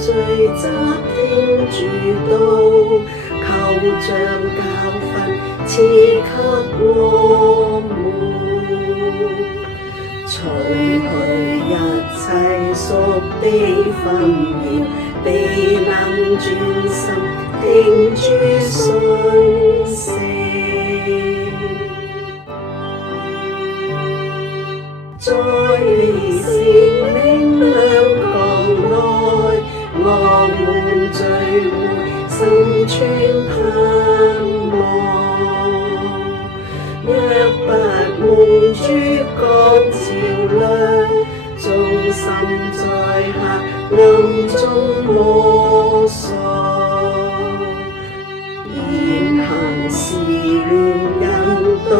聚集聽主道，求將教訓賜給我們，除去一切屬的紛擾，必能專心聽主訊息。在你聖靈亮光內，我們聚會心存盼望。若不蒙主光照亮，終身在黑暗中摸索，言行思念引導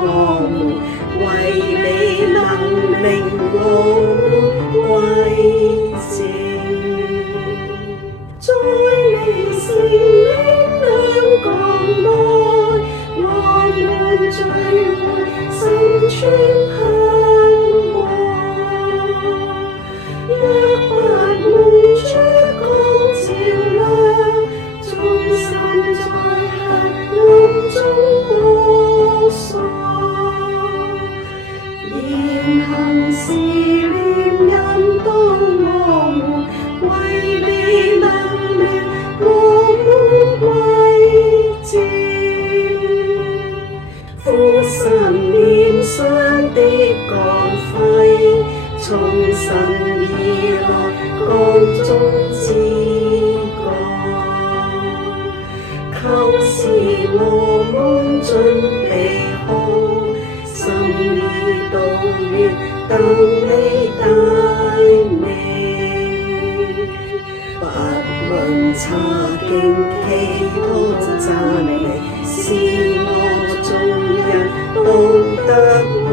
我們，為你能令我們歸正。在你聖靈亮光內，我們聚會心存盼望。若不蒙主光照亮，終身在黑暗中摸索，言行思念引導我們，為你能令我們歸正。父神臉上的光輝，從神而來，光中之光，求使我們準備好，心意都願等你帶領，不論查經祈禱讚美，使我眾人都得為